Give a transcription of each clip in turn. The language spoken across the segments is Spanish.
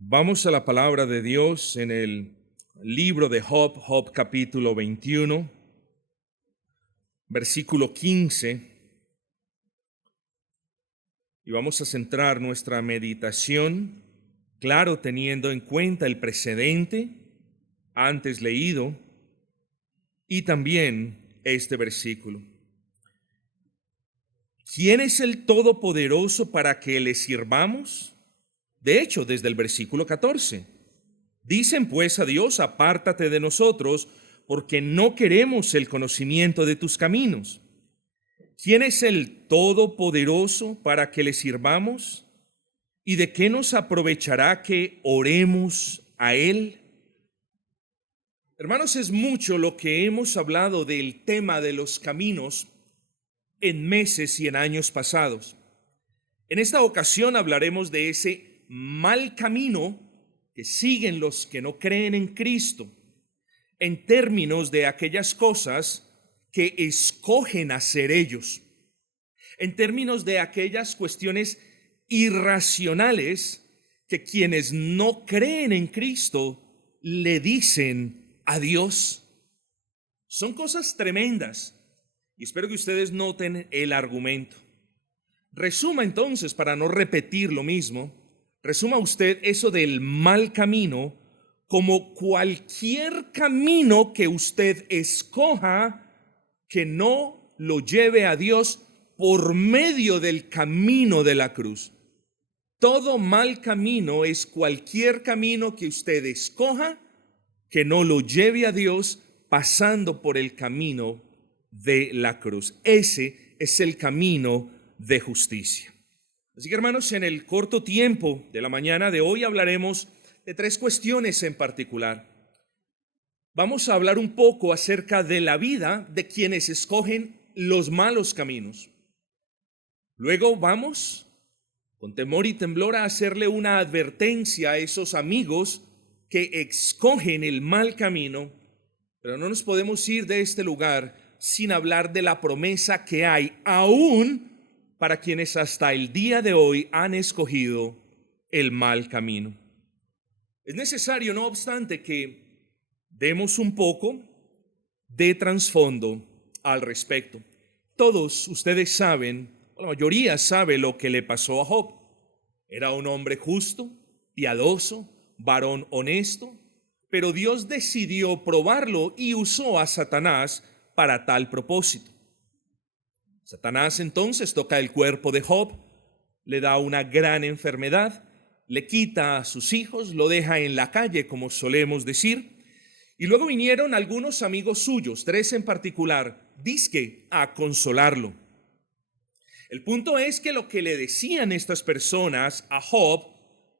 Vamos a la palabra de Dios en el libro de Job capítulo 21, versículo 15, y vamos a centrar nuestra meditación, claro, teniendo en cuenta el precedente antes leído y también este versículo. ¿Quién es el Todopoderoso para que le sirvamos? De hecho, desde el versículo 14. Dicen pues a Dios: apártate de nosotros, porque no queremos el conocimiento de tus caminos. ¿Quién es el Todopoderoso para que le sirvamos? ¿Y de qué nos aprovechará que oremos a Él? Hermanos, es mucho lo que hemos hablado del tema de los caminos en meses y en años pasados. En esta ocasión hablaremos de ese mal camino que siguen los que no creen en Cristo, en términos de aquellas cosas que escogen hacer ellos, en términos de aquellas cuestiones irracionales que quienes no creen en Cristo le dicen a Dios. Son cosas tremendas y espero que ustedes noten el argumento. Resuma entonces, para no repetir lo mismo, resuma usted eso del mal camino como cualquier camino que usted escoja que no lo lleve a Dios por medio del camino de la cruz. Todo mal camino es cualquier camino que usted escoja que no lo lleve a Dios pasando por el camino de la cruz. Ese es el camino de justicia. Así que, hermanos, en el corto tiempo de la mañana de hoy hablaremos de tres cuestiones en particular. Vamos a hablar un poco acerca de la vida de quienes escogen los malos caminos. Luego vamos, con temor y temblor, a hacerle una advertencia a esos amigos que escogen el mal camino, pero no nos podemos ir de este lugar sin hablar de la promesa que hay aún para quienes hasta el día de hoy han escogido el mal camino. Es necesario, no obstante, que demos un poco de trasfondo al respecto. Todos ustedes saben, la mayoría sabe lo que le pasó a Job. Era un hombre justo, piadoso, varón honesto, pero Dios decidió probarlo y usó a Satanás para tal propósito. Satanás entonces toca el cuerpo de Job, le da una gran enfermedad, le quita a sus hijos, lo deja en la calle, como solemos decir, y luego vinieron algunos amigos suyos, tres en particular, dizque a consolarlo. El punto es que lo que le decían estas personas a Job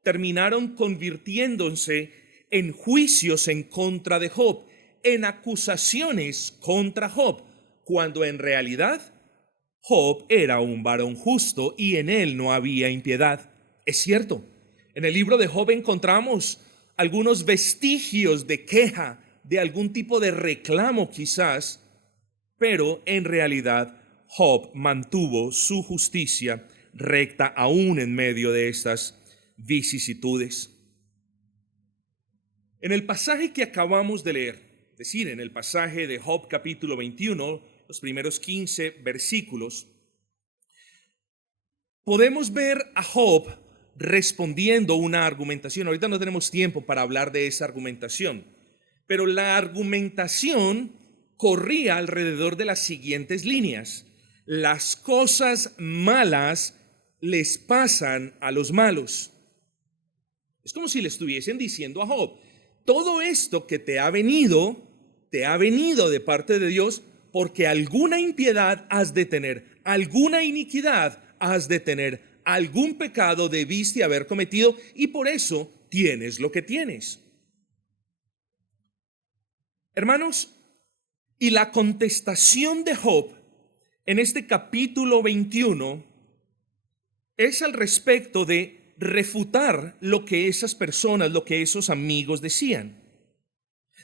terminaron convirtiéndose en juicios en contra de Job, en acusaciones contra Job, cuando en realidad Job era un varón justo y en él no había impiedad. Es cierto, en el libro de Job encontramos algunos vestigios de queja, de algún tipo de reclamo quizás, pero en realidad Job mantuvo su justicia recta aún en medio de estas vicisitudes. En el pasaje que acabamos de leer, es decir, en el pasaje de Job capítulo 21, los primeros 15 versículos, podemos ver a Job respondiendo una argumentación. Ahorita no tenemos tiempo para hablar de esa argumentación, pero la argumentación corría alrededor de las siguientes líneas. Las cosas malas les pasan a los malos. Es como si le estuviesen diciendo a Job: todo esto que te ha venido de parte de Dios porque alguna impiedad has de tener, alguna iniquidad has de tener, algún pecado debiste haber cometido y por eso tienes lo que tienes. Hermanos, y la contestación de Job en este capítulo 21 es al respecto de refutar lo que esas personas, lo que esos amigos decían.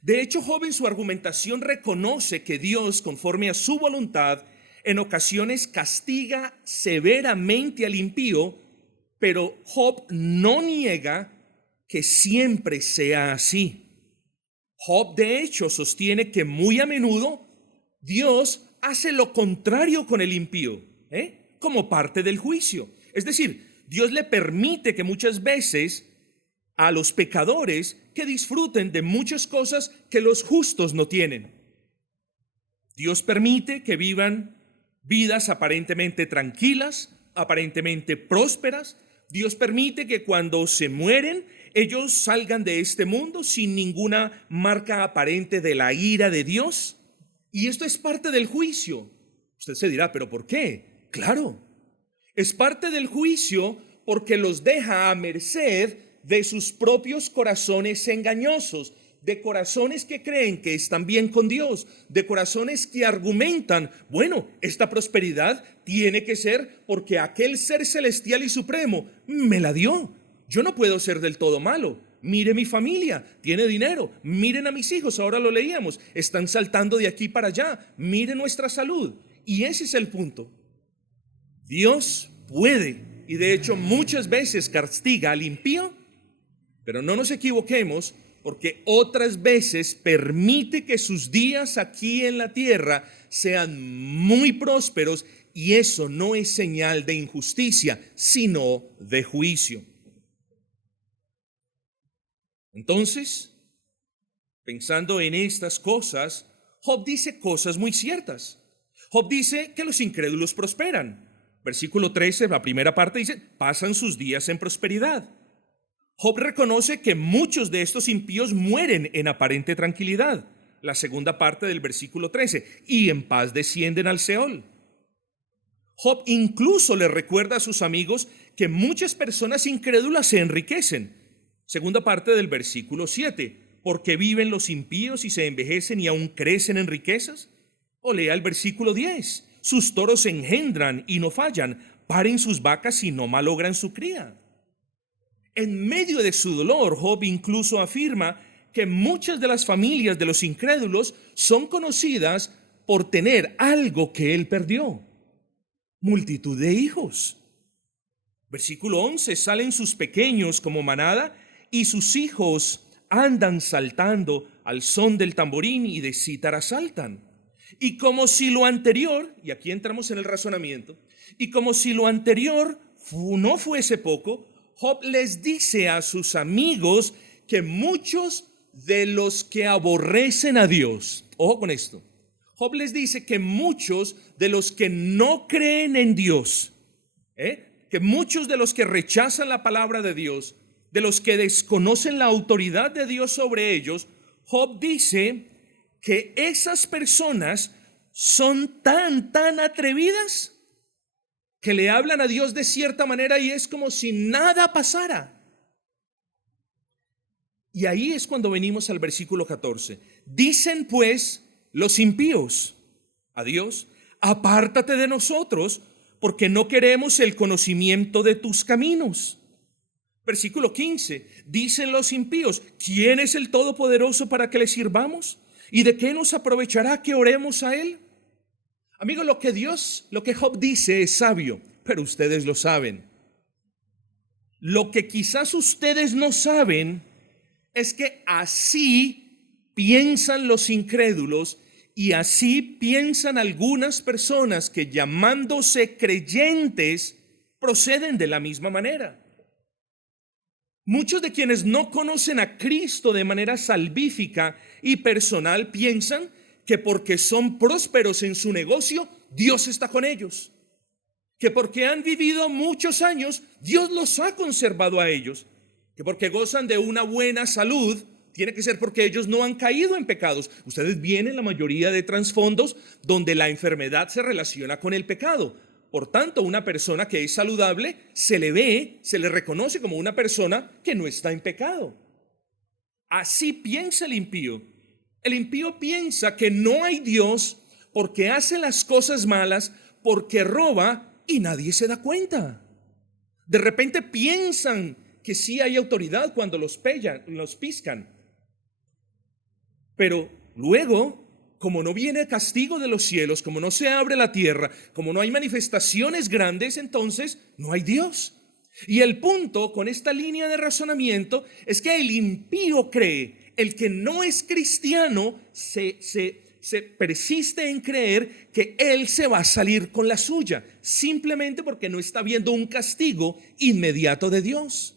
De hecho, Job en su argumentación reconoce que Dios, conforme a su voluntad, en ocasiones castiga severamente al impío, pero Job no niega que siempre sea así. Job, de hecho, sostiene que muy a menudo Dios hace lo contrario con el impío, como parte del juicio. Es decir, Dios le permite que muchas veces a los pecadores que disfruten de muchas cosas que los justos no tienen. Dios permite que vivan vidas aparentemente tranquilas, aparentemente prósperas. Dios permite que cuando se mueren, ellos salgan de este mundo sin ninguna marca aparente de la ira de Dios. Y esto es parte del juicio. Usted se dirá, ¿pero por qué? Claro, es parte del juicio porque los deja a merced de sus propios corazones engañosos, de corazones que creen que están bien con Dios, de corazones que argumentan, bueno, esta prosperidad tiene que ser porque aquel ser celestial y supremo me la dio. Yo no puedo ser del todo malo. Mire mi familia, tiene dinero. Miren a mis hijos, ahora lo leíamos, están saltando de aquí para allá. Miren nuestra salud. Y ese es el punto. Dios puede, y de hecho muchas veces castiga al impío, pero no nos equivoquemos, porque otras veces permite que sus días aquí en la tierra sean muy prósperos, y eso no es señal de injusticia, sino de juicio. Entonces, pensando en estas cosas, Job dice cosas muy ciertas. Job dice que los incrédulos prosperan. Versículo 13, la primera parte dice, pasan sus días en prosperidad. Job reconoce que muchos de estos impíos mueren en aparente tranquilidad. La segunda parte del versículo 13, y en paz descienden al Seol. Job incluso le recuerda a sus amigos que muchas personas incrédulas se enriquecen. Segunda parte del versículo 7, porque viven los impíos y se envejecen y aún crecen en riquezas. O lea el versículo 10, sus toros engendran y no fallan, paren sus vacas y no malogran su cría. En medio de su dolor, Job incluso afirma que muchas de las familias de los incrédulos son conocidas por tener algo que él perdió: multitud de hijos. Versículo 11, salen sus pequeños como manada y sus hijos andan saltando al son del tamborín y de cítara saltan. Y como si lo anterior, y aquí entramos en el razonamiento, y como si lo anterior no fuese poco, Job les dice a sus amigos que muchos de los que aborrecen a Dios, ojo con esto, Job les dice que muchos de los que no creen en Dios, que muchos de los que rechazan la palabra de Dios, de los que desconocen la autoridad de Dios sobre ellos, Job dice que esas personas son tan atrevidas que le hablan a Dios de cierta manera y es como si nada pasara. Y ahí es cuando venimos al versículo 14. Dicen pues los impíos a Dios, apártate de nosotros, porque no queremos el conocimiento de tus caminos. Versículo 15, dicen los impíos, ¿quién es el Todopoderoso para que le sirvamos? ¿Y de qué nos aprovechará que oremos a él? Amigo, lo que Job dice es sabio, pero ustedes lo saben. Lo que quizás ustedes no saben es que así piensan los incrédulos y así piensan algunas personas que, llamándose creyentes, proceden de la misma manera. Muchos de quienes no conocen a Cristo de manera salvífica y personal piensan que porque son prósperos en su negocio, Dios está con ellos. Que porque han vivido muchos años, Dios los ha conservado a ellos. Que porque gozan de una buena salud, tiene que ser porque ellos no han caído en pecados. Ustedes vienen la mayoría de trasfondos donde la enfermedad se relaciona con el pecado. Por tanto, una persona que es saludable se le reconoce como una persona que no está en pecado. Así piensa el impío. El impío piensa que no hay Dios porque hace las cosas malas, porque roba y nadie se da cuenta. De repente piensan que sí hay autoridad cuando los piscan. Pero luego, como no viene castigo de los cielos, como no se abre la tierra, como no hay manifestaciones grandes, entonces no hay Dios. Y el punto con esta línea de razonamiento es que el impío cree, el que no es cristiano se persiste en creer que él se va a salir con la suya, simplemente porque no está viendo un castigo inmediato de Dios.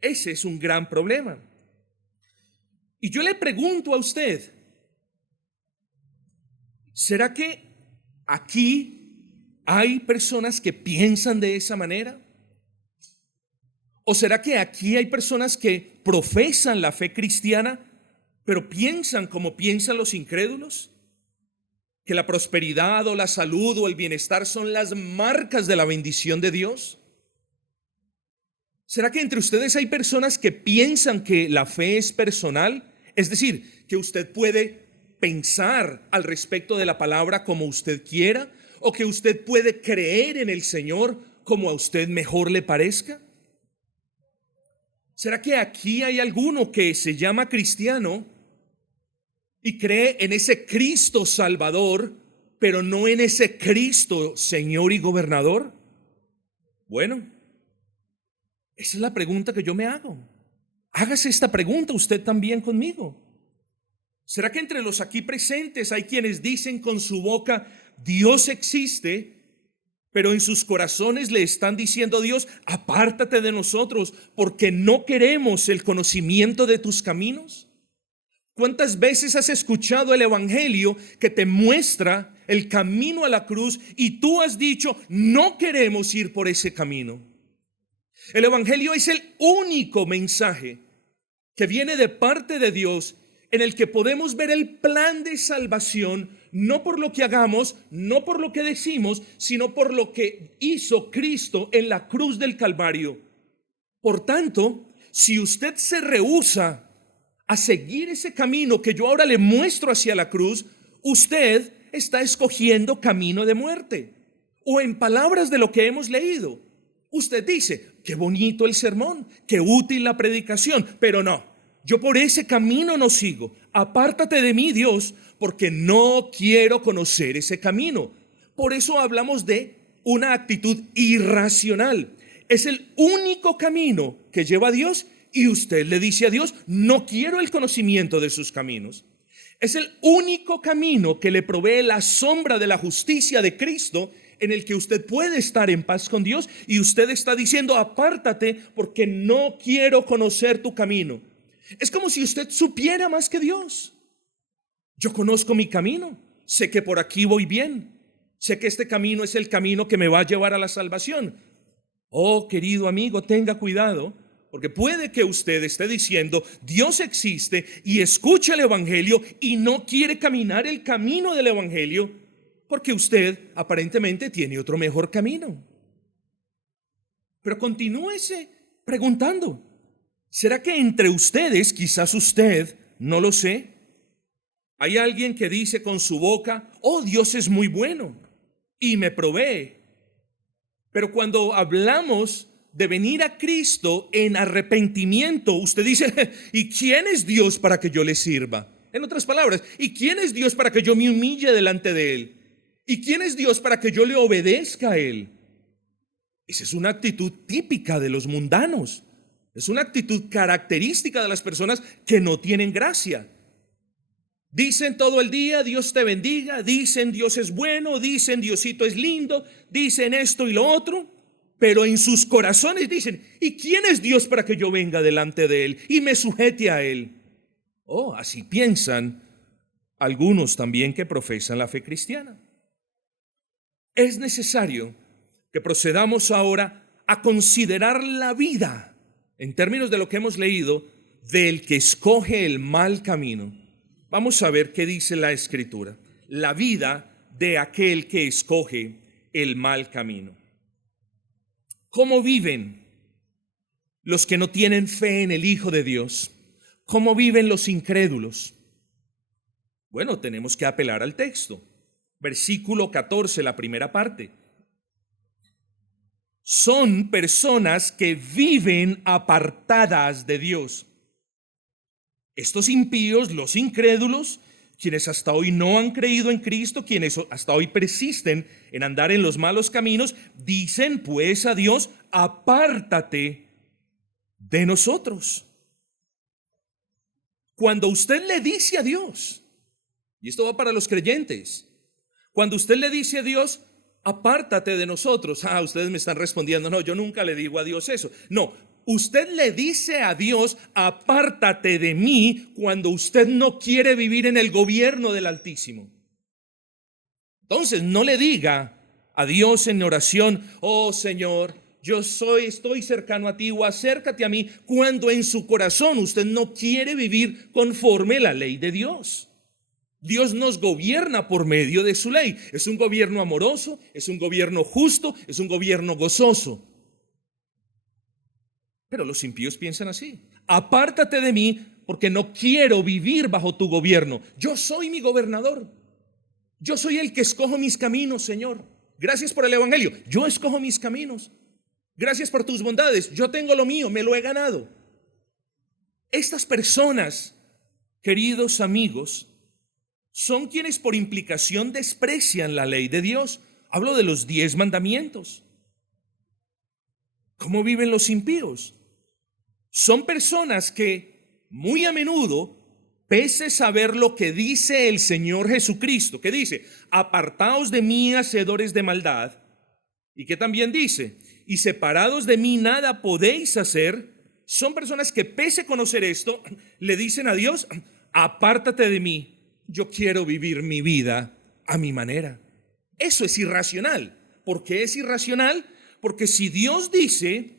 Ese es un gran problema. Y yo le pregunto a usted, ¿será que aquí hay personas que piensan de esa manera? ¿O será que aquí hay personas que profesan la fe cristiana, pero piensan como piensan los incrédulos? ¿Que la prosperidad o la salud o el bienestar son las marcas de la bendición de Dios? ¿Será que entre ustedes hay personas que piensan que la fe es personal? Es decir, que usted puede pensar al respecto de la palabra como usted quiera, o que usted puede creer en el Señor como a usted mejor le parezca. ¿Será que aquí hay alguno que se llama cristiano y cree en ese Cristo Salvador, pero no en ese Cristo Señor y Gobernador? Bueno, esa es la pregunta que yo me hago. Hágase esta pregunta usted también conmigo. ¿Será que entre los aquí presentes hay quienes dicen con su boca, Dios existe, pero en sus corazones le están diciendo a Dios, apártate de nosotros porque no queremos el conocimiento de tus caminos? ¿Cuántas veces has escuchado el evangelio que te muestra el camino a la cruz y tú has dicho, no queremos ir por ese camino? El evangelio es el único mensaje que viene de parte de Dios en el que podemos ver el plan de salvación, no por lo que hagamos, no por lo que decimos, sino por lo que hizo Cristo en la cruz del Calvario. Por tanto, si usted se rehúsa a seguir ese camino que yo ahora le muestro hacia la cruz, usted está escogiendo camino de muerte. O en palabras de lo que hemos leído, usted dice, qué bonito el sermón, qué útil la predicación, pero no. Yo por ese camino no sigo. Apártate de mí, Dios, porque no quiero conocer ese camino. Por eso hablamos de una actitud irracional. Es el único camino que lleva a Dios y usted le dice a Dios, no quiero el conocimiento de sus caminos. Es el único camino que le provee la sombra de la justicia de Cristo, en el que usted puede estar en paz con Dios, y usted está diciendo, apártate porque no quiero conocer tu camino. Es como si usted supiera más que Dios. Yo conozco mi camino, sé que por aquí voy bien, sé que este camino es el camino que me va a llevar a la salvación. Oh, querido amigo, tenga cuidado, porque puede que usted esté diciendo, Dios existe, y escucha el evangelio y no quiere caminar el camino del evangelio, porque usted aparentemente tiene otro mejor camino. Pero continúese preguntando, ¿será que entre ustedes, quizás usted, no lo sé, hay alguien que dice con su boca, oh, Dios es muy bueno y me provee? Pero cuando hablamos de venir a Cristo en arrepentimiento, usted dice, ¿y quién es Dios para que yo le sirva? En otras palabras, ¿y quién es Dios para que yo me humille delante de Él? ¿Y quién es Dios para que yo le obedezca a Él? Esa es una actitud típica de los mundanos. Es una actitud característica de las personas que no tienen gracia. Dicen todo el día, Dios te bendiga, dicen Dios es bueno, dicen Diosito es lindo, dicen esto y lo otro, pero en sus corazones dicen, ¿y quién es Dios para que yo venga delante de Él y me sujete a Él? Oh, así piensan algunos también que profesan la fe cristiana. Es necesario que procedamos ahora a considerar la vida, en términos de lo que hemos leído, del que escoge el mal camino. Vamos a ver qué dice la Escritura. La vida de aquel que escoge el mal camino. ¿Cómo viven los que no tienen fe en el Hijo de Dios? ¿Cómo viven los incrédulos? Bueno, tenemos que apelar al texto. Versículo 14, la primera parte. Son personas que viven apartadas de Dios. Estos impíos, los incrédulos, quienes hasta hoy no han creído en Cristo, quienes hasta hoy persisten en andar en los malos caminos, dicen pues a Dios: apártate de nosotros. Cuando usted le dice a Dios, y esto va para los creyentes, cuando usted le dice a Dios: apártate de nosotros, ustedes me están respondiendo: no, yo nunca le digo a Dios eso. No, usted le dice a Dios: apártate de mí, cuando usted no quiere vivir en el gobierno del Altísimo. Entonces no le diga a Dios en oración: oh Señor, estoy cercano a ti, o acércate a mí, cuando en su corazón usted no quiere vivir conforme la ley de Dios. Dios nos gobierna por medio de su ley. Es un gobierno amoroso, es un gobierno justo, es un gobierno gozoso. Pero los impíos piensan así: apártate de mí, porque no quiero vivir bajo tu gobierno. Yo soy mi gobernador. Yo soy el que escojo mis caminos, Señor. Gracias por el evangelio. Yo escojo mis caminos. Gracias por tus bondades. Yo tengo lo mío, me lo he ganado. Estas personas, queridos amigos, son quienes por implicación desprecian la ley de Dios. Hablo de los 10 mandamientos. ¿Cómo viven los impíos? Son personas que muy a menudo, pese a saber lo que dice el Señor Jesucristo, que dice: apartaos de mí, hacedores de maldad, y que también dice: y separados de mí nada podéis hacer. Son personas que, pese a conocer esto, le dicen a Dios: apártate de mí, yo quiero vivir mi vida a mi manera. Eso es irracional. ¿Por qué es irracional? Porque si Dios dice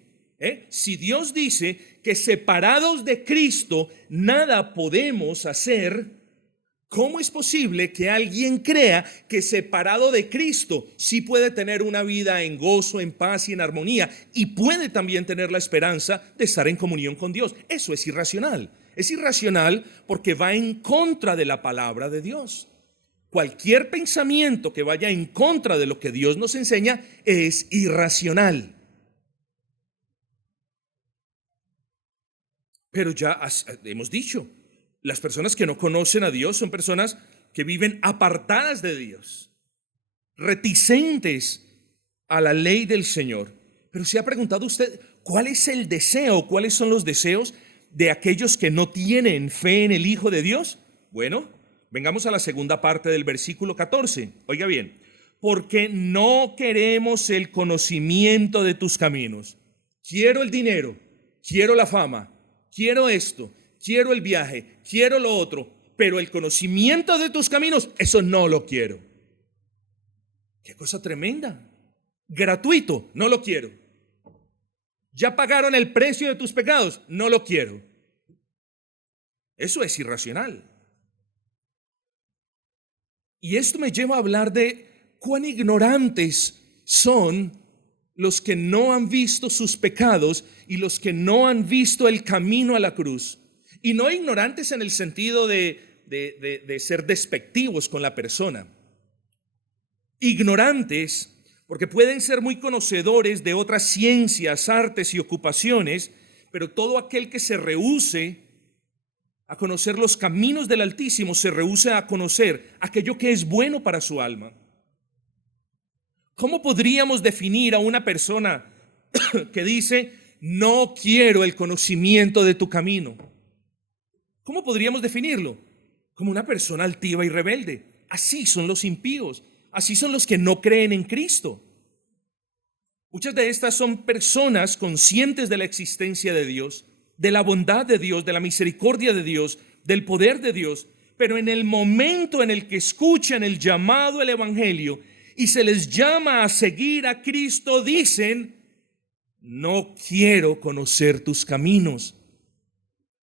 que separados de Cristo nada podemos hacer, ¿cómo es posible que alguien crea que separado de Cristo sí puede tener una vida en gozo, en paz y en armonía, y puede también tener la esperanza de estar en comunión con Dios? Eso es irracional. Es irracional porque va en contra de la palabra de Dios. Cualquier pensamiento que vaya en contra de lo que Dios nos enseña es irracional. Pero ya hemos dicho, las personas que no conocen a Dios son personas que viven apartadas de Dios, reticentes a la ley del Señor. Pero ¿se ha preguntado usted cuál es el deseo, cuáles son los deseos de aquellos que no tienen fe en el Hijo de Dios? Bueno, vengamos a la segunda parte del versículo 14. Oiga bien: porque no queremos el conocimiento de tus caminos. Quiero el dinero, quiero la fama, quiero esto, quiero el viaje, quiero lo otro, pero el conocimiento de tus caminos, eso no lo quiero. Qué cosa tremenda. Gratuito, no lo quiero. Ya pagaron el precio de tus pecados, no lo quiero. Eso es irracional. Y esto me lleva a hablar de cuán ignorantes son los que no han visto sus pecados y los que no han visto el camino a la cruz. Y no ignorantes en el sentido de ser despectivos con la persona. Ignorantes porque pueden ser muy conocedores de otras ciencias, artes y ocupaciones, pero todo aquel que se rehúse a conocer los caminos del Altísimo se rehúsa a conocer aquello que es bueno para su alma. ¿Cómo podríamos definir a una persona que dice: no quiero el conocimiento de tu camino? ¿Cómo podríamos definirlo? Como una persona altiva y rebelde. Así son los impíos, así son los que no creen en Cristo. Muchas de estas son personas conscientes de la existencia de Dios, de la bondad de Dios, de la misericordia de Dios, del poder de Dios, pero en el momento en el que escuchan el llamado al evangelio y se les llama a seguir a Cristo, dicen: no quiero conocer tus caminos.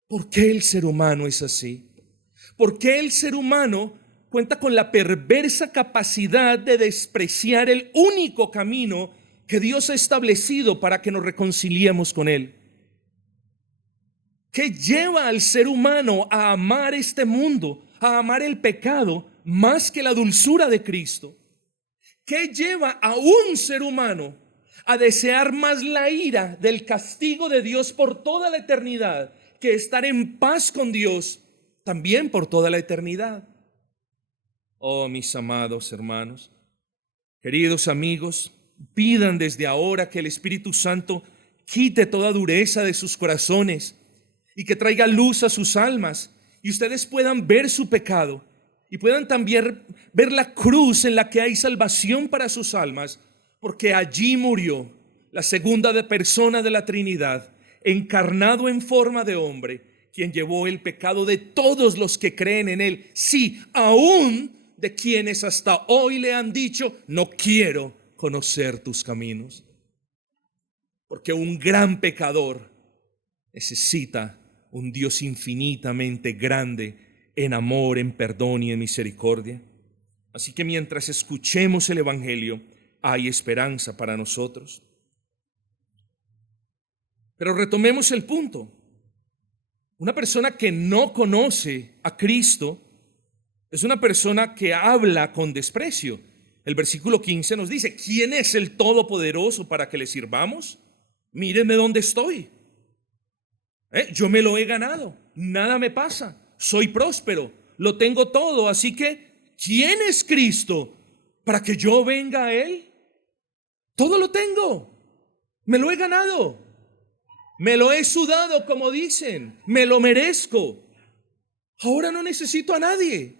¿Por qué el ser humano es así? ¿Por qué el ser humano cuenta con la perversa capacidad de despreciar el único camino que Dios ha establecido para que nos reconciliemos con Él? ¿Qué lleva al ser humano a amar este mundo, a amar el pecado más que la dulzura de Cristo? ¿Qué lleva a un ser humano a desear más la ira del castigo de Dios por toda la eternidad que estar en paz con Dios también por toda la eternidad? Oh, mis amados hermanos, queridos amigos, pidan desde ahora que el Espíritu Santo quite toda dureza de sus corazones y que traiga luz a sus almas y ustedes puedan ver su pecado y puedan también ver la cruz en la que hay salvación para sus almas, porque allí murió la segunda persona de la Trinidad, encarnado en forma de hombre, quien llevó el pecado de todos los que creen en él, sí, aún de quienes hasta hoy le han dicho: no quiero conocer tus caminos. Porque un gran pecador necesita un Dios infinitamente grande en amor, en perdón y en misericordia. Así que mientras escuchemos el Evangelio, hay esperanza para nosotros. Pero retomemos el punto. Una persona que no conoce a Cristo es una persona que habla con desprecio. El versículo 15 nos dice: ¿quién es el Todopoderoso para que le sirvamos? Mírenme dónde estoy. Yo me lo he ganado, nada me pasa, soy próspero, lo tengo todo. Así que, ¿quién es Cristo para que yo venga a Él? Todo lo tengo, me lo he ganado, me lo he sudado, como dicen, me lo merezco. Ahora no necesito a nadie.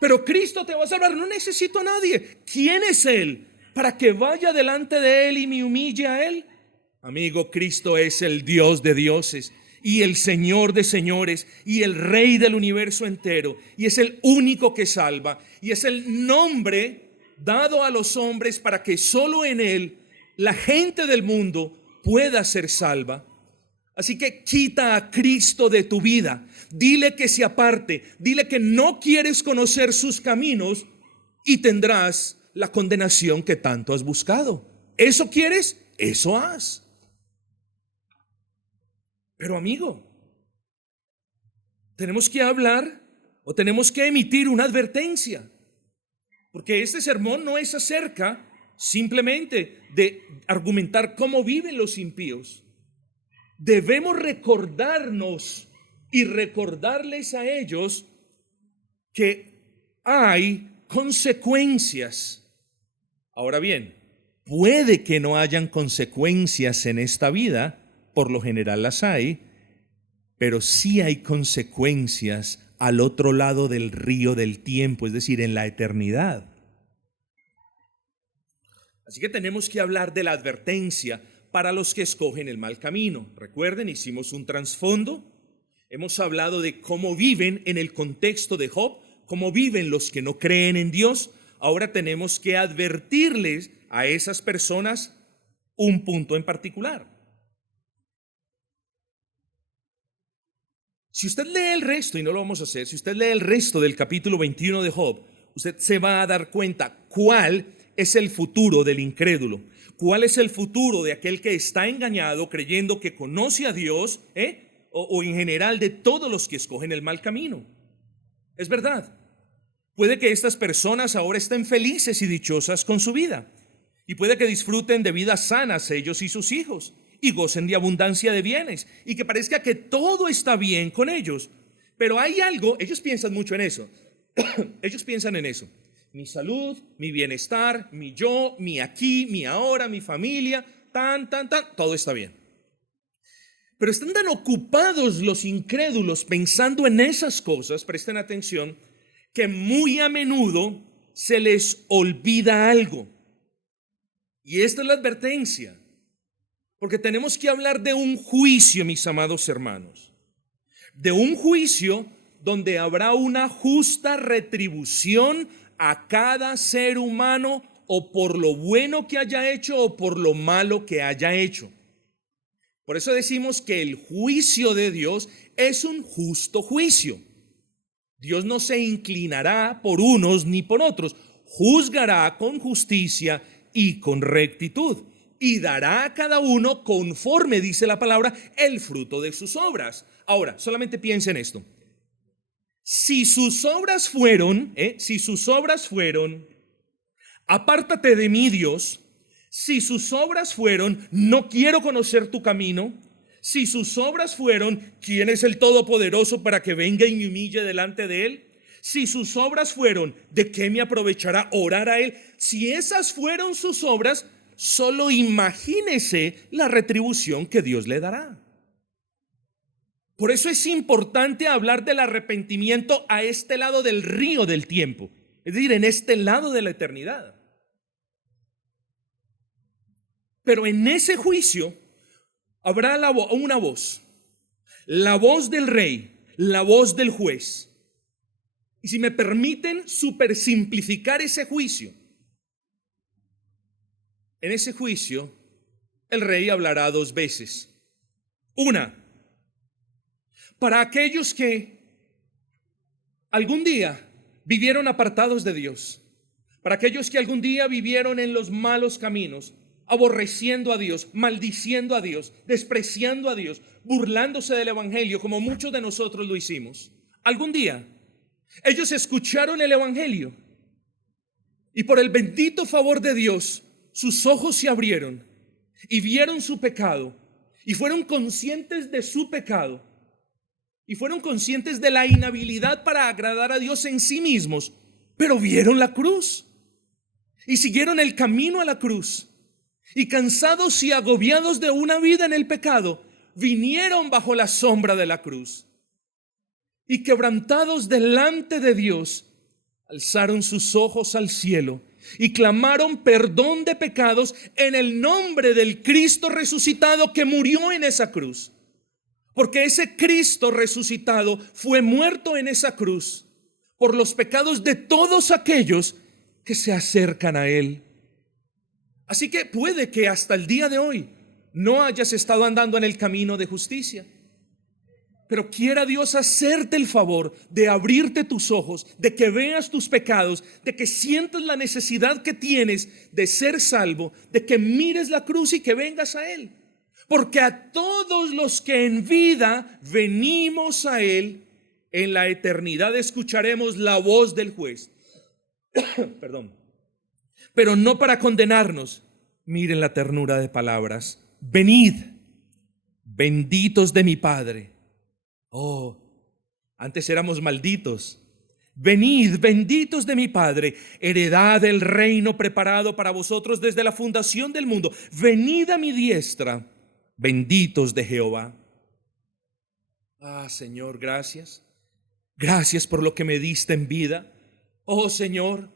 Pero Cristo te va a salvar, no necesito a nadie. ¿Quién es Él para que vaya delante de Él y me humille a Él? Amigo, Cristo es el Dios de dioses y el Señor de señores y el Rey del universo entero, y es el único que salva, y es el nombre dado a los hombres para que solo en Él la gente del mundo pueda ser salva. Así que quita a Cristo de tu vida, dile que se aparte, dile que no quieres conocer sus caminos y tendrás la condenación que tanto has buscado. ¿Eso quieres? Eso haz. Pero amigo, tenemos que hablar o tenemos que emitir una advertencia, porque este sermón no es acerca simplemente de argumentar cómo viven los impíos. Debemos recordarnos y recordarles a ellos que hay consecuencias. Ahora bien, puede que no hayan consecuencias en esta vida, por lo general las hay, pero sí hay consecuencias al otro lado del río del tiempo, es decir, en la eternidad. Así que tenemos que hablar de la advertencia para los que escogen el mal camino. Recuerden, hicimos un trasfondo, hemos hablado de cómo viven en el contexto de Job, cómo viven los que no creen en Dios. Ahora tenemos que advertirles a esas personas un punto en particular. Si usted lee el resto, y no lo vamos a hacer, si usted lee el resto del capítulo 21 de Job, usted se va a dar cuenta cuál es el futuro del incrédulo, cuál es el futuro de aquel que está engañado creyendo que conoce a Dios, o en general de todos los que escogen el mal camino. Es verdad, puede que estas personas ahora estén felices y dichosas con su vida, y puede que disfruten de vidas sanas ellos y sus hijos, y gocen de abundancia de bienes, y que parezca que todo está bien con ellos. Pero hay algo, ellos piensan mucho en eso, ellos piensan en eso: mi salud, mi bienestar, mi yo, mi aquí, mi ahora, mi familia, todo está bien. Pero están tan ocupados los incrédulos pensando en esas cosas, presten atención, que muy a menudo se les olvida algo. Y esta es la advertencia, porque tenemos que hablar de un juicio, mis amados hermanos, de un juicio donde habrá una justa retribución a cada ser humano, o por lo bueno que haya hecho o por lo malo que haya hecho. Por eso decimos que el juicio de Dios es un justo juicio. Dios no se inclinará por unos ni por otros, juzgará con justicia y con rectitud, y dará a cada uno conforme, dice la palabra, el fruto de sus obras. Ahora, solamente piensen en esto. Si sus obras fueron, apártate de mí, Dios. Si sus obras fueron, no quiero conocer tu camino. Si sus obras fueron, ¿quién es el Todopoderoso para que venga y me humille delante de Él? Si sus obras fueron, ¿de qué me aprovechará orar a Él? Si esas fueron sus obras, solo imagínese la retribución que Dios le dará. Por eso es importante hablar del arrepentimiento a este lado del río del tiempo, es decir, en este lado de la eternidad. Pero en ese juicio habrá una voz, la voz del rey, la voz del juez. Y si me permiten supersimplificar ese juicio, en ese juicio el rey hablará dos veces. Una, para aquellos que algún día vivieron apartados de Dios, para aquellos que algún día vivieron en los malos caminos, aborreciendo a Dios, maldiciendo a Dios, despreciando a Dios, burlándose del evangelio como muchos de nosotros lo hicimos. Algún día ellos escucharon el evangelio y por el bendito favor de Dios sus ojos se abrieron y vieron su pecado y fueron conscientes de su pecado y fueron conscientes de la inhabilidad para agradar a Dios en sí mismos, pero vieron la cruz y siguieron el camino a la cruz. Y cansados y agobiados de una vida en el pecado, vinieron bajo la sombra de la cruz. Y quebrantados delante de Dios, alzaron sus ojos al cielo y clamaron perdón de pecados en el nombre del Cristo resucitado que murió en esa cruz. Porque ese Cristo resucitado fue muerto en esa cruz por los pecados de todos aquellos que se acercan a Él. Así que puede que hasta el día de hoy no hayas estado andando en el camino de justicia, pero quiera Dios hacerte el favor de abrirte tus ojos, de que veas tus pecados, de que sientas la necesidad que tienes de ser salvo, de que mires la cruz y que vengas a Él. Porque a todos los que en vida venimos a Él, en la eternidad escucharemos la voz del juez. Perdón. Pero no para condenarnos. Miren la ternura de palabras. Venid, benditos de mi Padre. Oh, antes éramos malditos. Venid, benditos de mi Padre, heredad del reino preparado para vosotros desde la fundación del mundo. Venid a mi diestra, benditos de Jehová. Ah, Señor, gracias. Gracias por lo que me diste en vida. Oh, Señor,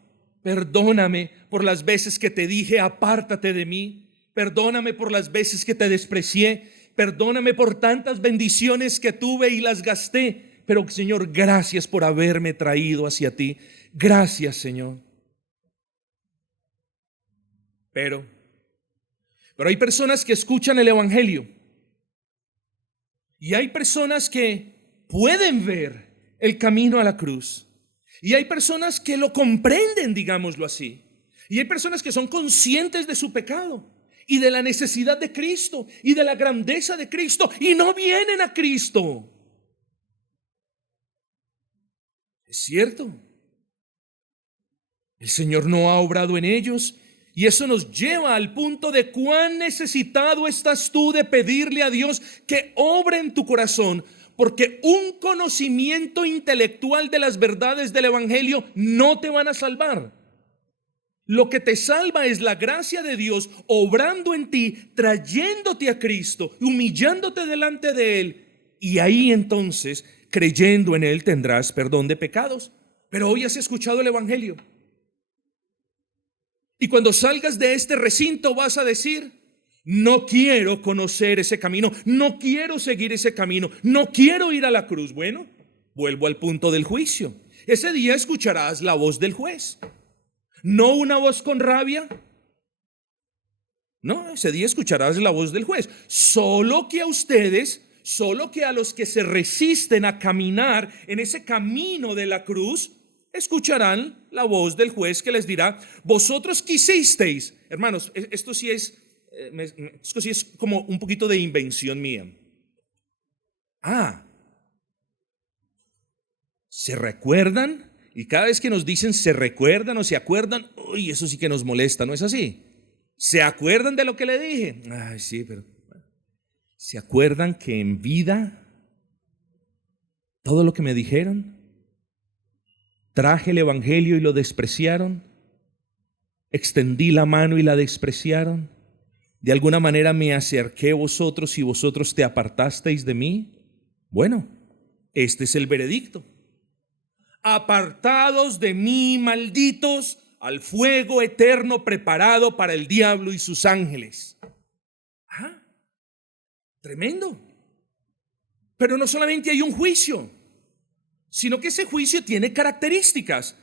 perdóname por las veces que te dije, apártate de mí. Perdóname por las veces que te desprecié. Perdóname por tantas bendiciones que tuve y las gasté. Pero, Señor, gracias por haberme traído hacia ti. Gracias, Señor. Pero hay personas que escuchan el evangelio. Y hay personas que pueden ver el camino a la cruz. Y hay personas que lo comprenden, digámoslo así. Y hay personas que son conscientes de su pecado y de la necesidad de Cristo y de la grandeza de Cristo y no vienen a Cristo. Es cierto. El Señor no ha obrado en ellos y eso nos lleva al punto de cuán necesitado estás tú de pedirle a Dios que obre en tu corazón. Porque un conocimiento intelectual de las verdades del evangelio no te van a salvar. Lo que te salva es la gracia de Dios obrando en ti, trayéndote a Cristo, humillándote delante de Él. Y ahí entonces, creyendo en Él, tendrás perdón de pecados. Pero hoy has escuchado el evangelio. Y cuando salgas de este recinto vas a decir: no quiero conocer ese camino, no quiero seguir ese camino, no quiero ir a la cruz. Bueno, vuelvo al punto del juicio. Ese día escucharás la voz del juez. No una voz con rabia. No, ese día escucharás la voz del juez. Solo que a ustedes, solo que a los que se resisten a caminar en ese camino de la cruz, escucharán la voz del juez que les dirá: vosotros quisisteis. Hermanos, esto sí es como un poquito de invención mía. ¿Se recuerdan? Y cada vez que nos dicen se recuerdan o se acuerdan, uy, eso sí que nos molesta, ¿no es así? ¿Se acuerdan de lo que le dije? Ay, sí, pero ¿se acuerdan que en vida todo lo que me dijeron? Traje el evangelio y lo despreciaron. Extendí la mano y la despreciaron. De alguna manera me acerqué a vosotros y vosotros te apartasteis de mí. Bueno, este es el veredicto. Apartados de mí, malditos, al fuego eterno preparado para el diablo y sus ángeles. Ah, tremendo. Pero no solamente hay un juicio, sino que ese juicio tiene características.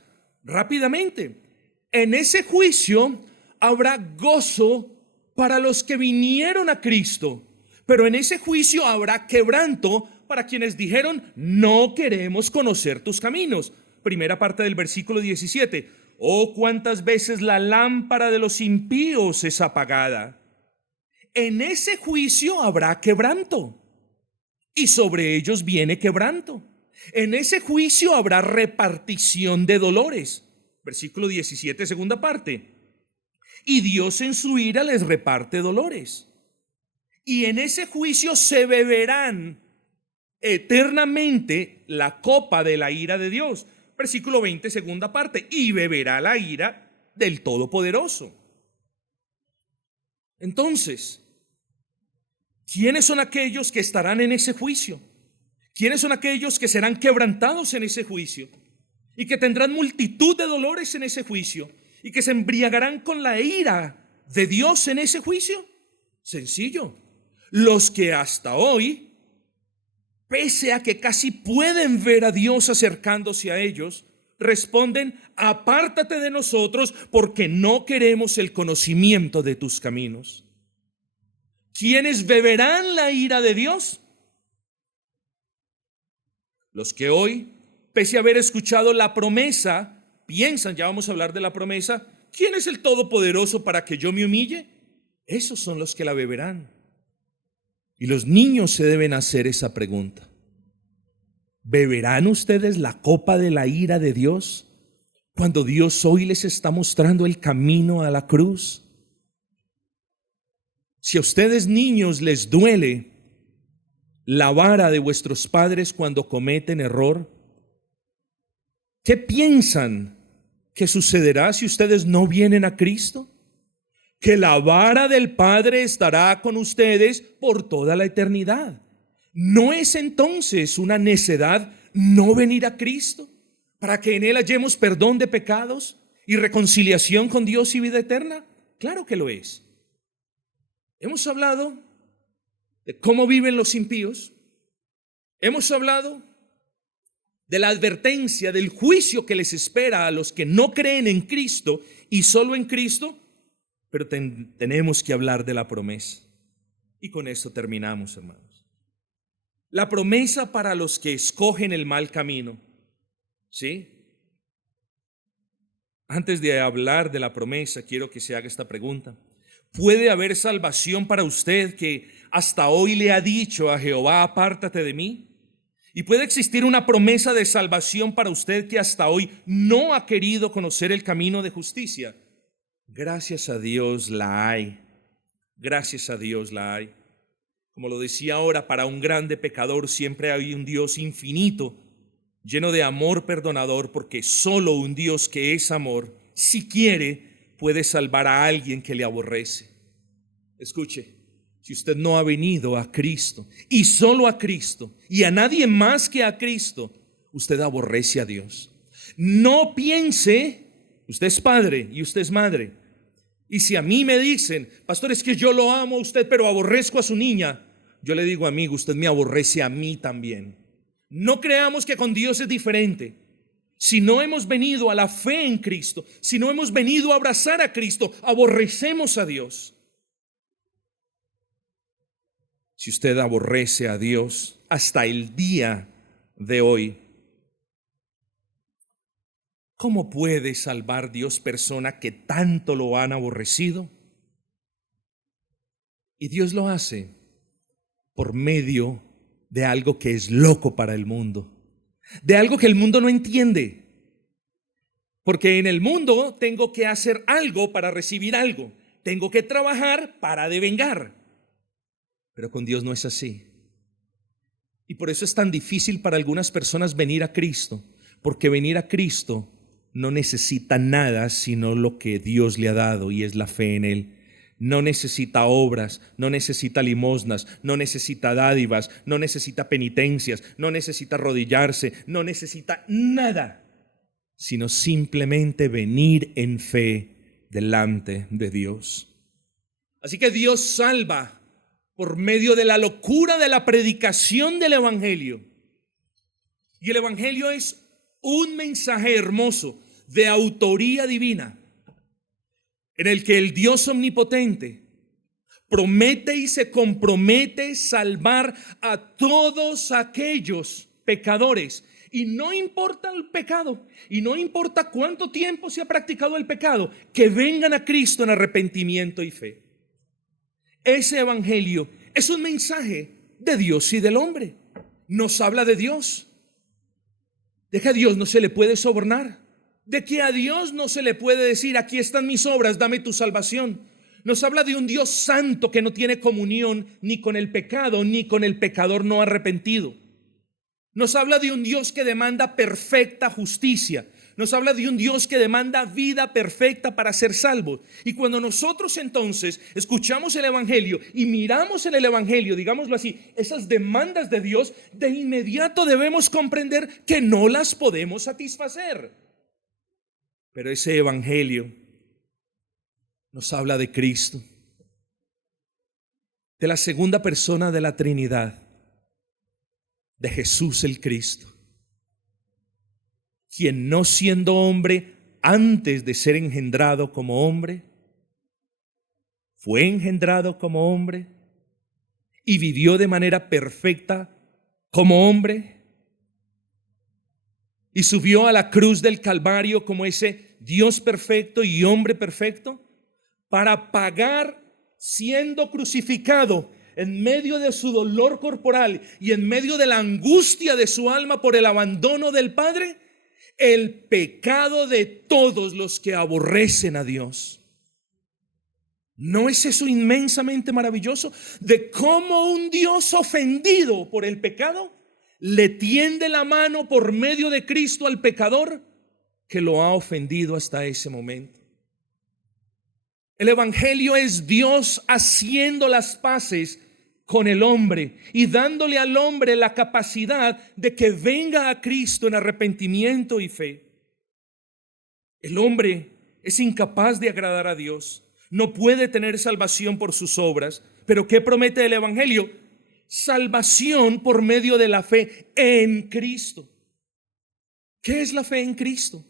Rápidamente, en ese juicio habrá gozo para los que vinieron a Cristo, pero en ese juicio habrá quebranto para quienes dijeron: no queremos conocer tus caminos. Primera parte del versículo 17. Oh, cuántas veces la lámpara de los impíos es apagada. En ese juicio habrá quebranto, y sobre ellos viene quebranto. En ese juicio habrá repartición de dolores. Versículo 17, segunda parte. Y Dios en su ira les reparte dolores. Y en ese juicio se beberán eternamente la copa de la ira de Dios. Versículo 20, segunda parte. Y beberá la ira del Todopoderoso. Entonces, ¿quiénes son aquellos que estarán en ese juicio? ¿Quiénes son aquellos que serán quebrantados en ese juicio? Y que tendrán multitud de dolores en ese juicio. Y que se embriagarán con la ira de Dios en ese juicio. Sencillo. Los que hasta hoy, pese a que casi pueden ver a Dios acercándose a ellos, responden: apártate de nosotros porque no queremos el conocimiento de tus caminos. ¿Quiénes beberán la ira de Dios? Los que hoy, pese a haber escuchado la promesa, piensan: ya vamos a hablar de la promesa, ¿quién es el Todopoderoso para que yo me humille? Esos son los que la beberán. Y los niños se deben hacer esa pregunta: ¿beberán ustedes la copa de la ira de Dios cuando Dios hoy les está mostrando el camino a la cruz? Si a ustedes, niños, les duele la vara de vuestros padres cuando cometen error, ¿qué piensan que sucederá si ustedes no vienen a Cristo? Que la vara del Padre estará con ustedes por toda la eternidad. ¿No es entonces una necedad no venir a Cristo para que en Él hallemos perdón de pecados y reconciliación con Dios y vida eterna? Claro que lo es. Hemos hablado de cómo viven los impíos. Hemos hablado de la advertencia del juicio que les espera a los que no creen en Cristo y solo en Cristo. Pero tenemos que hablar de la promesa. Y con esto terminamos, hermanos. La promesa para los que escogen el mal camino. ¿Sí? Antes de hablar de la promesa, quiero que se haga esta pregunta. ¿Puede haber salvación para usted que hasta hoy le ha dicho a Jehová: apártate de mí? ¿Y puede existir una promesa de salvación para usted que hasta hoy no ha querido conocer el camino de justicia? Gracias a Dios la hay. Gracias a Dios la hay. Como lo decía ahora, para un grande pecador siempre hay un Dios infinito, lleno de amor perdonador, porque solo un Dios que es amor, si quiere, puede salvar a alguien que le aborrece. Escuche, si usted no ha venido a Cristo, y solo a Cristo, y a nadie más que a Cristo, usted aborrece a Dios. No piense, usted es padre y usted es madre, y si a mí me dicen: pastor, es que yo lo amo a usted, pero aborrezco a su niña, yo le digo: amigo, usted me aborrece a mí también. No creamos que con Dios es diferente. Si no hemos venido a la fe en Cristo, si no hemos venido a abrazar a Cristo, aborrecemos a Dios. Si usted aborrece a Dios hasta el día de hoy, ¿cómo puede salvar Dios persona que tanto lo han aborrecido? Y Dios lo hace por medio de algo que es loco para el mundo, de algo que el mundo no entiende. Porque en el mundo tengo que hacer algo para recibir algo, tengo que trabajar para devengar. Pero con Dios no es así. Y por eso es tan difícil para algunas personas venir a Cristo, Porque venir a Cristo no necesita nada sino lo que Dios le ha dado, y es la fe en Él. No necesita obras, no necesita limosnas, no necesita dádivas, no necesita penitencias, no necesita arrodillarse, no necesita nada, sino simplemente venir en fe delante de Dios. Así que Dios salva por medio de la locura de la predicación del Evangelio. Y el Evangelio es un mensaje hermoso de autoría divina, en el que el Dios omnipotente promete y se compromete salvar a todos aquellos pecadores. Y no importa el pecado, y no importa cuánto tiempo se ha practicado el pecado, que vengan a Cristo en arrepentimiento y fe. Ese evangelio es un mensaje de Dios y del hombre. Nos habla de Dios, de que a Dios no se le puede sobornar, de que a Dios no se le puede decir: aquí están mis obras, dame tu salvación. Nos habla de un Dios santo que no tiene comunión ni con el pecado ni con el pecador no arrepentido. Nos habla de un Dios que demanda perfecta justicia. Nos habla de un Dios que demanda vida perfecta para ser salvos. Y cuando nosotros entonces escuchamos el Evangelio y miramos en el Evangelio, digámoslo así, esas demandas de Dios, de inmediato debemos comprender que no las podemos satisfacer. Pero ese Evangelio nos habla de Cristo, de la segunda persona de la Trinidad, de Jesús el Cristo, quien, no siendo hombre antes de ser engendrado como hombre, fue engendrado como hombre y vivió de manera perfecta como hombre, y subió a la cruz del Calvario como ese Dios perfecto y hombre perfecto, para pagar, siendo crucificado en medio de su dolor corporal y en medio de la angustia de su alma por el abandono del Padre, el pecado de todos los que aborrecen a Dios. ¿No es eso inmensamente maravilloso? De cómo un Dios ofendido por el pecado le tiende la mano por medio de Cristo al pecador que lo ha ofendido hasta ese momento. El Evangelio es Dios haciendo las paces con el hombre y dándole al hombre la capacidad de que venga a Cristo en arrepentimiento y fe. El hombre es incapaz de agradar a Dios, no puede tener salvación por sus obras, pero ¿qué promete el Evangelio? Salvación por medio de la fe en Cristo. ¿Qué es la fe en Cristo?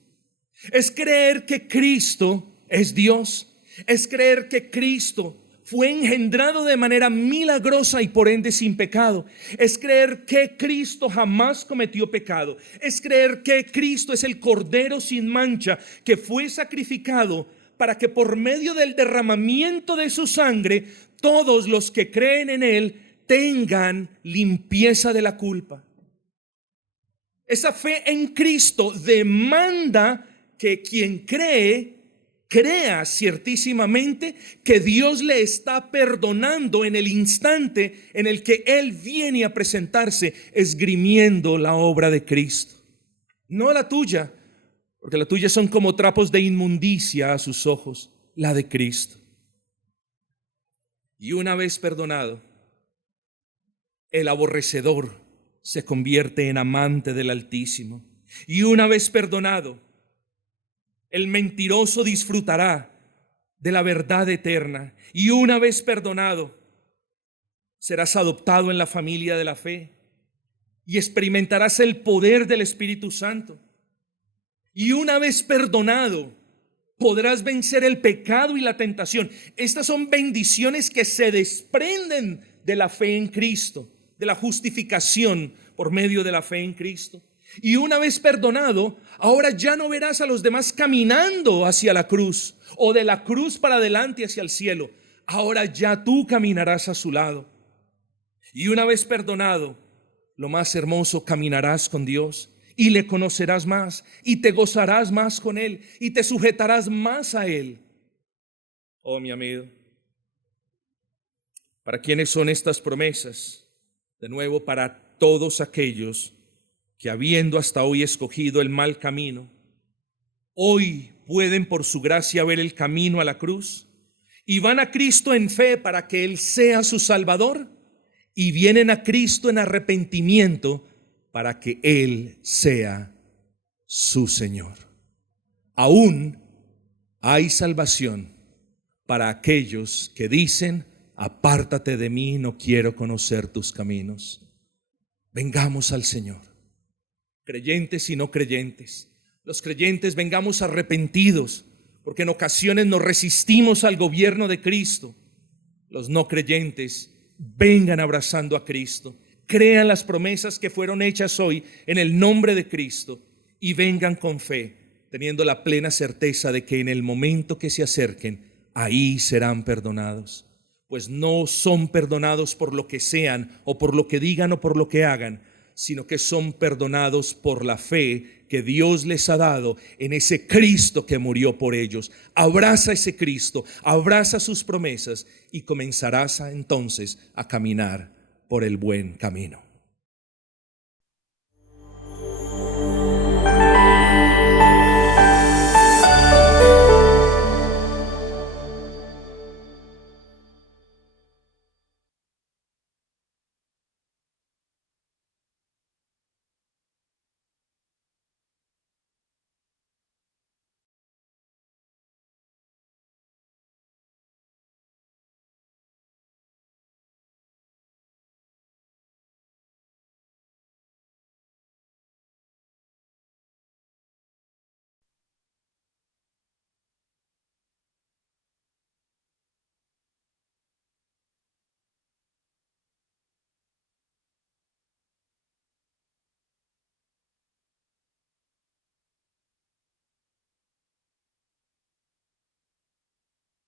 Es creer que Cristo es Dios. Es creer que Cristo fue engendrado de manera milagrosa y por ende sin pecado. Es creer que Cristo jamás cometió pecado. Es creer que Cristo es el Cordero sin mancha que fue sacrificado para que por medio del derramamiento de su sangre todos los que creen en Él tengan limpieza de la culpa. Esa fe en Cristo demanda que quien crea ciertísimamente que Dios le está perdonando en el instante en el que Él viene a presentarse esgrimiendo la obra de Cristo. No la tuya, porque la tuya son como trapos de inmundicia a sus ojos, la de Cristo. Y una vez perdonado, el aborrecedor se convierte en amante del Altísimo. Y una vez perdonado, el mentiroso disfrutará de la verdad eterna. Y una vez perdonado, serás adoptado en la familia de la fe y experimentarás el poder del Espíritu Santo. Y una vez perdonado, podrás vencer el pecado y la tentación. Estas son bendiciones que se desprenden de la fe en Cristo, de la justificación por medio de la fe en Cristo. Y una vez perdonado, ahora ya no verás a los demás caminando hacia la cruz o de la cruz para adelante hacia el cielo. Ahora ya tú caminarás a su lado. Y una vez perdonado, lo más hermoso, caminarás con Dios y le conocerás más y te gozarás más con Él y te sujetarás más a Él. Oh, mi amigo, ¿para quiénes son estas promesas? De nuevo, para todos aquellos que habiendo hasta hoy escogido el mal camino, hoy pueden por su gracia ver el camino a la cruz y van a Cristo en fe para que Él sea su Salvador y vienen a Cristo en arrepentimiento para que Él sea su Señor. Aún hay salvación para aquellos que dicen: apártate de mí, no quiero conocer tus caminos. Vengamos al Señor, creyentes y no creyentes. Los creyentes vengamos arrepentidos, porque en ocasiones nos resistimos al gobierno de Cristo. Los no creyentes vengan abrazando a Cristo, crean las promesas que fueron hechas hoy en el nombre de Cristo y vengan con fe, teniendo la plena certeza de que en el momento que se acerquen, ahí serán perdonados. Pues no son perdonados por lo que sean o por lo que digan o por lo que hagan, sino que son perdonados por la fe que Dios les ha dado en ese Cristo que murió por ellos. Abraza ese Cristo, abraza sus promesas y comenzarás entonces a caminar por el buen camino.